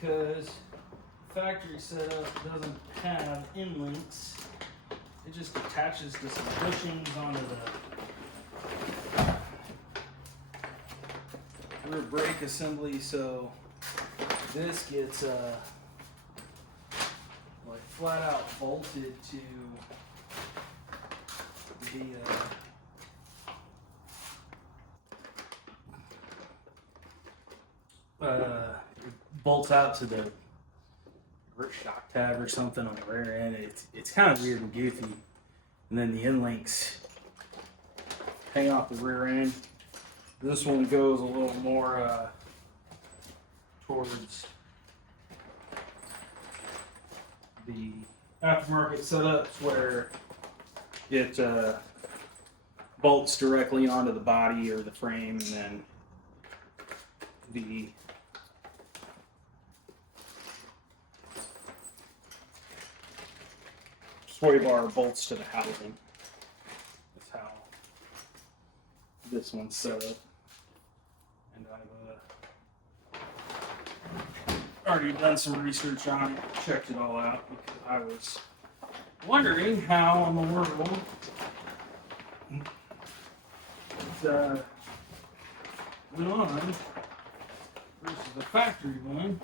because the factory setup doesn't have end links. It just attaches to some bushings onto the rear brake assembly, so this gets like flat out bolted to the it bolts out to the rear shock tab or something on the rear end. It's kind of weird and goofy. And then the end links hang off the rear end. This one goes a little more towards the aftermarket setups where it bolts directly onto the body or the frame, and then the sway bar bolts to the housing. That's how this one's set up. And I've already done some research on it, checked it all out, because I was wondering how in the world it went on versus the factory one,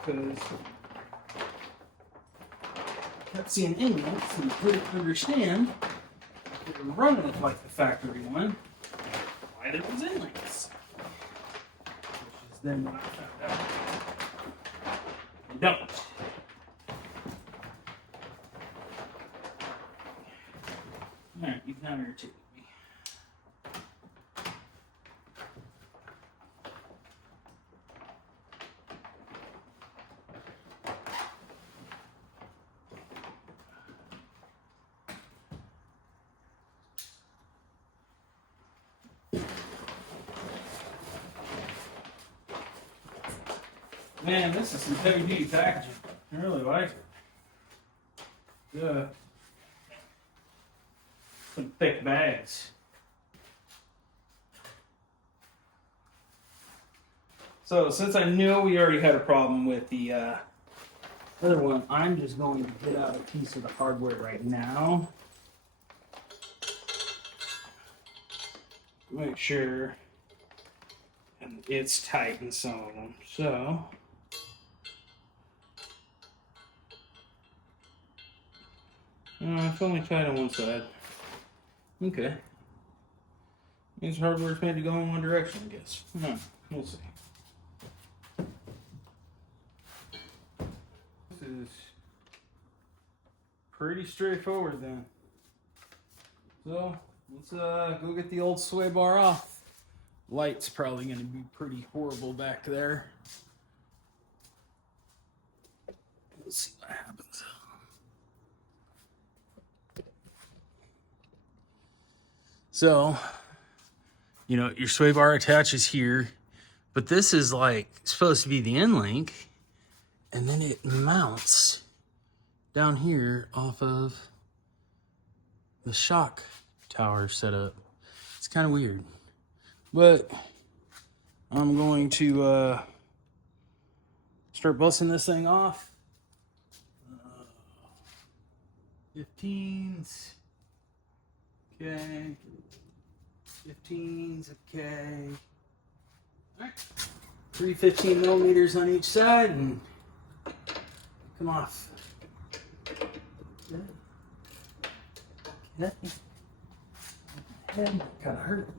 because I kept seeing inlets and couldn't understand if they were running it like the factory one, why there was inlets. Which is then when I found out they don't. Alright, you kind of irritated me. Man, this is some heavy duty packaging. I really like it. Yeah. Some thick bags. So since I know we already had a problem with the other one, I'm just going to get out a piece of the hardware right now. Make sure and it's tight in some of them. So it's only tight on one side. Okay. Means hardware's made to go in one direction, I guess. We'll see. This is pretty straightforward then. So let's go get the old sway bar off. Light's probably going to be pretty horrible back there. We'll see what happens. So, you know, your sway bar attaches here, but this is like supposed to be the end link, and then it mounts down here off of the shock tower setup. It's kind of weird, but I'm going to start busting this thing off. 15s, okay. 15s, okay. Alright. 3 15 millimeters on each side and come off. Okay. Okay. Head kind of hurt.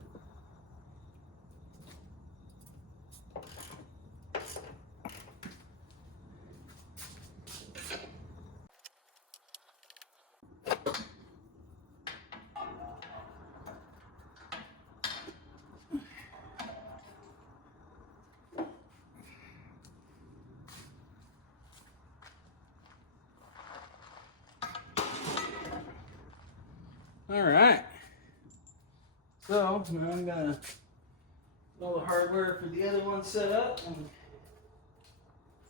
All right, so now I'm gonna get all the hardware for the other one set up and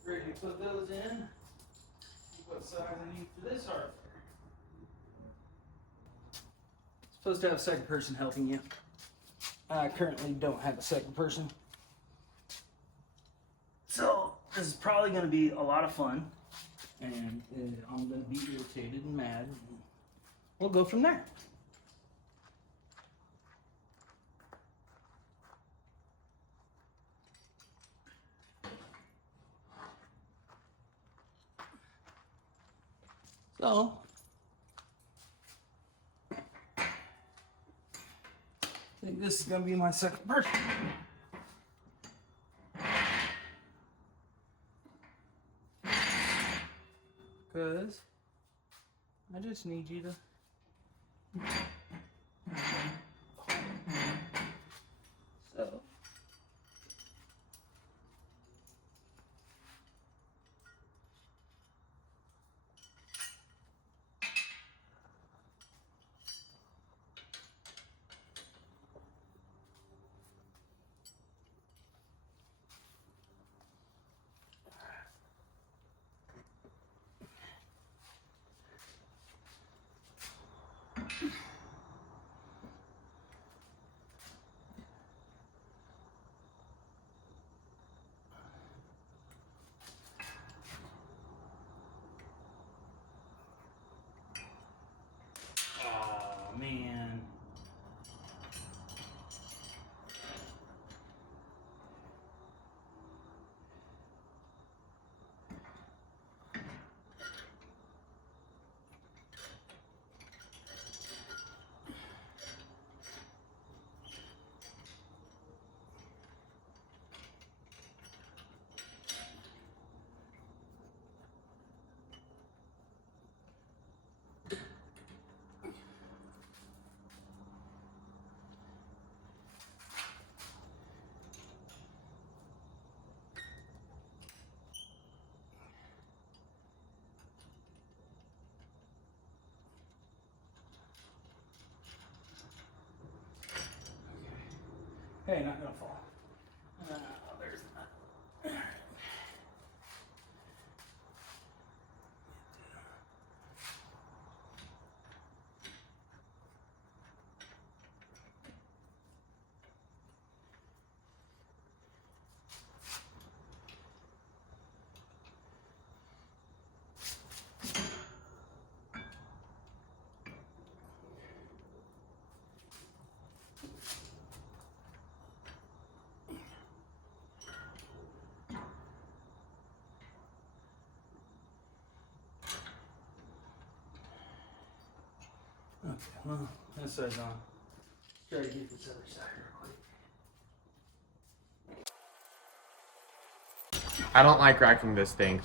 ready to put those in. See what size I need for this hardware. Supposed to have a second person helping you. I currently don't have a second person. So this is probably going to be a lot of fun, and I'm going to be irritated and mad. And we'll go from there. So, I think this is going to be my second person. Because I just need you to... So... Oh, man. Hey, not gonna fall. There's not. Okay, well, this side's on. Let's try to get this other side real quick. I don't like racking this thing.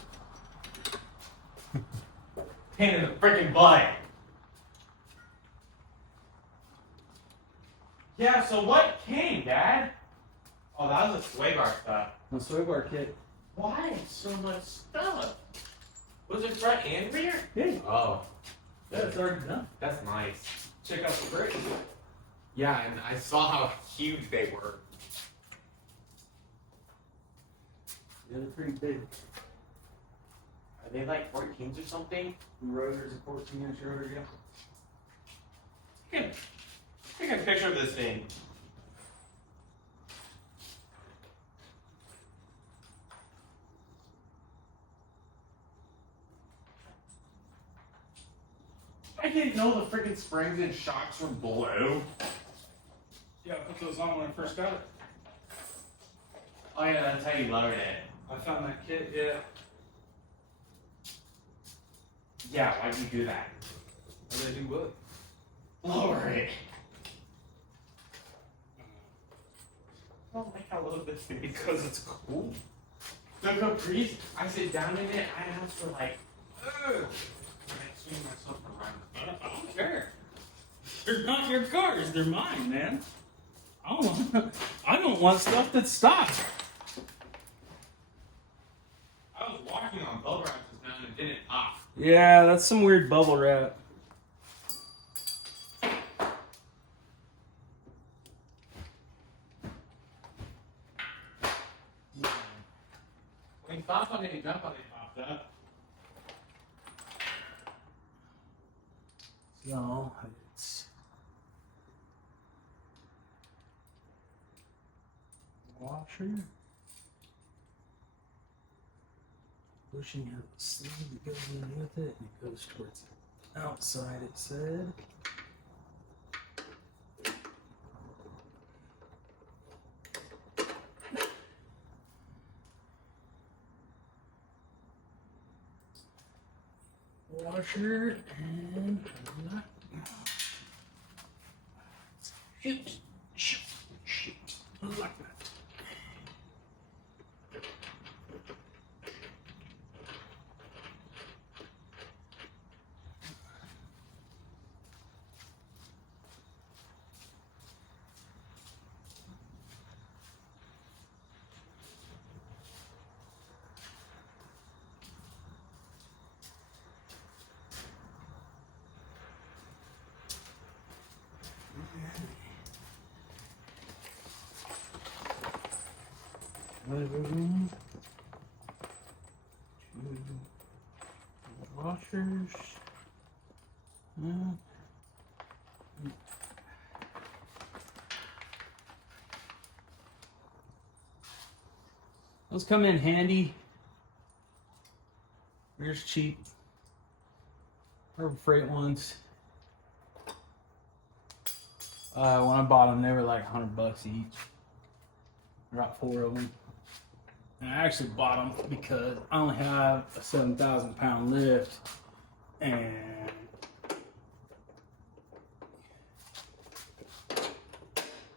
Pain in the freaking butt. Yeah, so what came, Dad? Oh, that was a sway bar stuff. The sway bar kit. Why so much stuff? Was it front and rear? Yeah. Oh. Yeah, it's already done. That's nice. Check out the brakes. Yeah, and I saw how huge they were. Yeah, they're pretty big. Are they like 14s or something? The rotor's a 14-inch rotor, yeah. Take a picture of this thing. I didn't know the freaking springs and shocks were below. Yeah, I put those on when I first got it. Oh yeah, that's how you lowered it. I found that kit, yeah. Yeah, why'd you do that? How did I do what? Lower it. I don't like how low this thing is. Because it's cool. The Caprice, I sit down in it, I ask for like, ugh. I swing myself around. I don't care. They're not your cars, they're mine, man. I don't want stuff that's stock. I was walking on bubble wrap just now and it didn't pop. Yeah, that's some weird bubble wrap. When you thought on it, you jump on it, popped up. So, it's washer. pushing out the sleeve that goes in with it, and it goes towards the outside, it said. Washer and shoot, like that. Room. 2 washers. Those come in handy. Here's cheap. Harbor Freight ones. When I bought them, they were like $100 each. I got 4 of them. And I actually bought them because I only have a 7,000 pound lift, and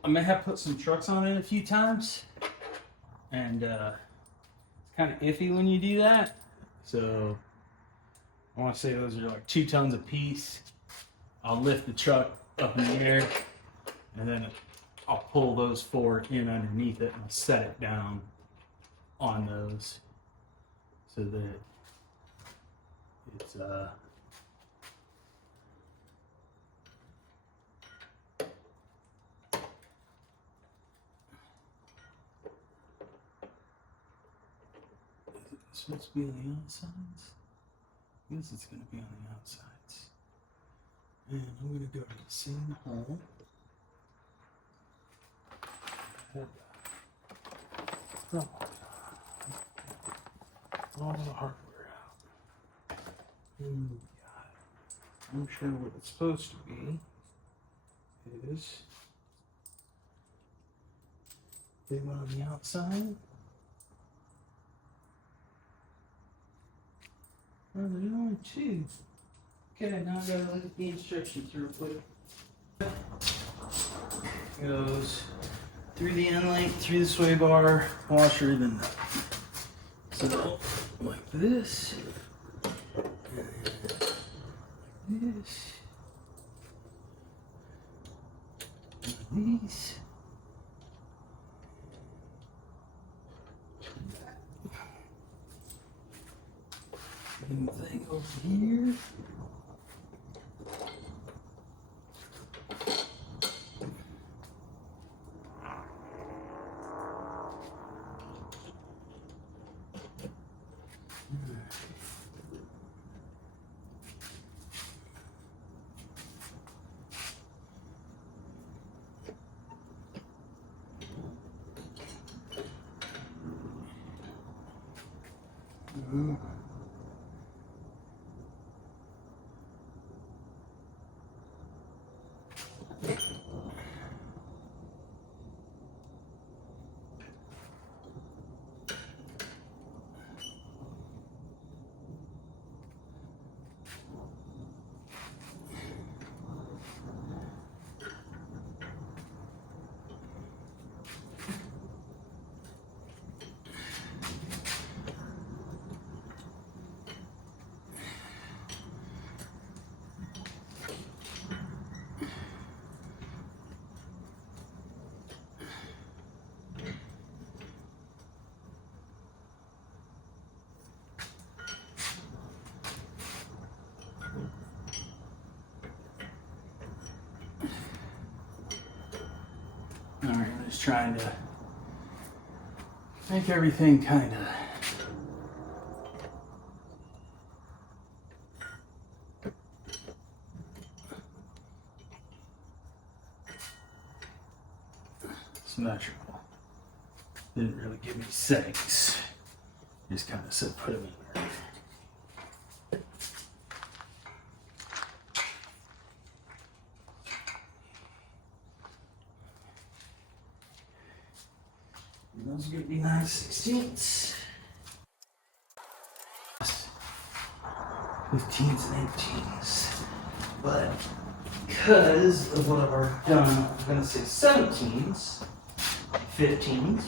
I may have put some trucks on it a few times, and it's kind of iffy when you do that. So I want to say those are like 2 tons a piece. I'll lift the truck up in the air, and then I'll pull those 4 in underneath it and set it down on those so that it's supposed to be on the outsides? I guess it's going to be on the outsides. And I'm going to go to the same hole. All the hardware out. I'm sure what it's supposed to be is big one on the outside. Oh, there's only 2. Okay, now I gotta look at the instructions real quick. Goes through the end link, through the sway bar, washer, then nut. So, like this, and like this, and these, and the thing over here. Alright, I'm just trying to make everything kind of symmetrical. Didn't really give me settings Just kind of said put them in there. And those are going to be 9/16. 15s and 18s. But because of what I've already done, I'm going to say 17s, 15s.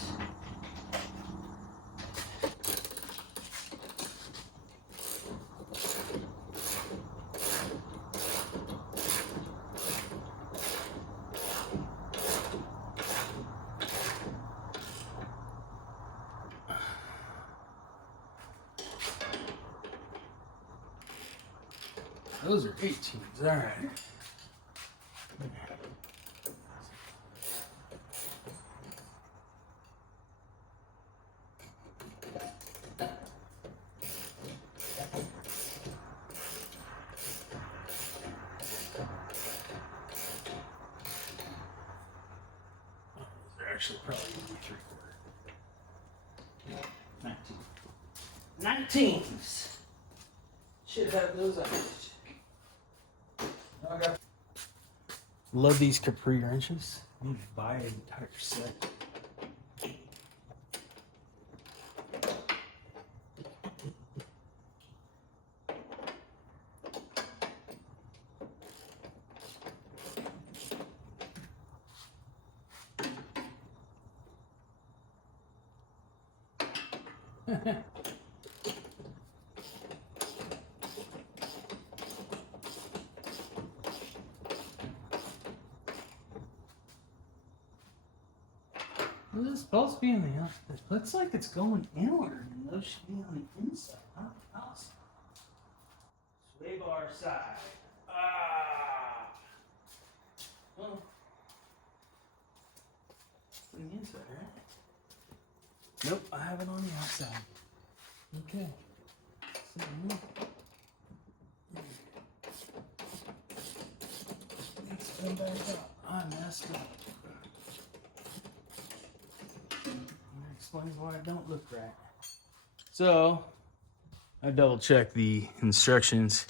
Those are 18s, all right. They're actually probably going to be 3/4. 19. 19s. Should have those on. Okay. Love these capri wrenches. You need to buy an entire set. Well, this is supposed to be on the outside. It looks like it's going inward, and those should be on the inside, not the outside. Sway bar side. Ah! Well, on the inside, right? Nope, I have it on the outside. Okay. So, let's come back up. I messed up. That explains why I don't look right. So, I double checked the instructions.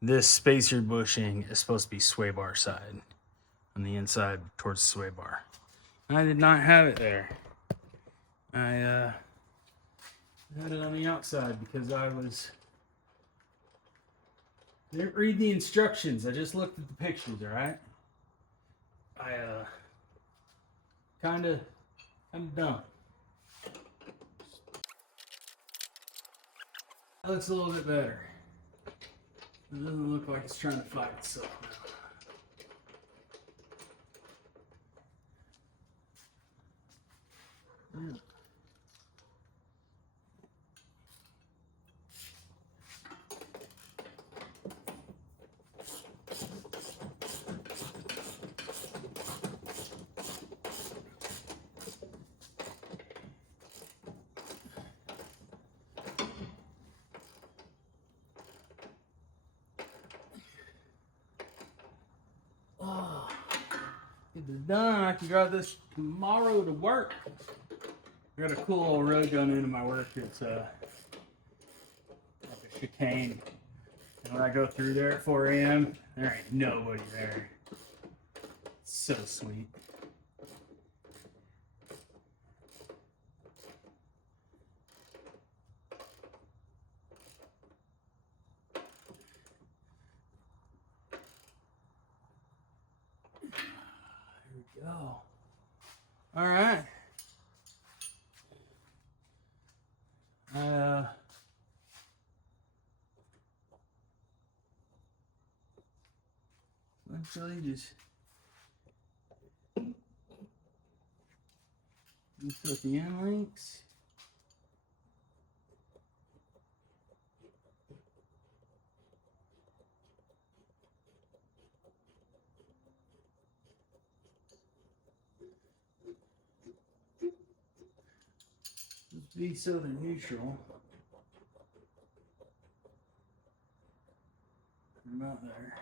This spacer bushing is supposed to be sway bar side on the inside towards the sway bar. I did not have it there. I had it on the outside because I didn't read the instructions. I just looked at the pictures, all right? I kind of dumb. That looks a little bit better. It doesn't look like it's trying to fight itself now. Yeah. Oh, get this done. I can drive this tomorrow to work. I got a cool old road going into my work. It's like a chicane. And when I go through there at 4 a.m., there ain't nobody there. It's so sweet. There we go. All right. Actually, just put the end links. Just be so they're neutral. About there.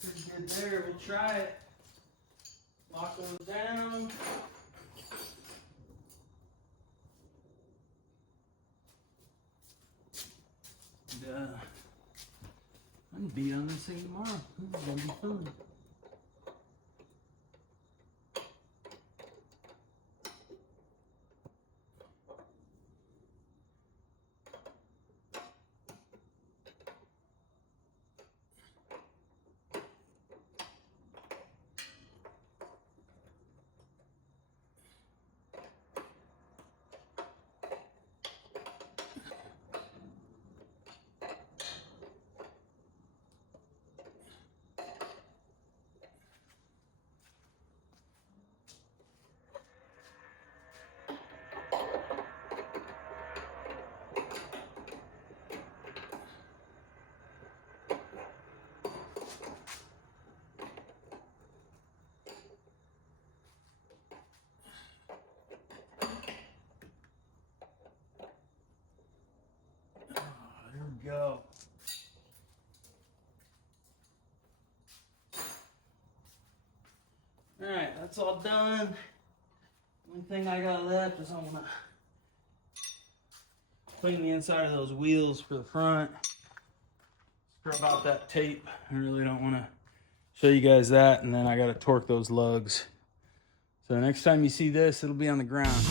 Pretty good it there. We'll try it. Lock those down. And, I can beat on this thing tomorrow. This is gonna be fun. There we go. All right, that's all done. Only thing I got left is I'm gonna clean the inside of those wheels for the front. Scrub out that tape. I really don't want to show you guys that, and then I got to torque those lugs. So next time you see this, it'll be on the ground.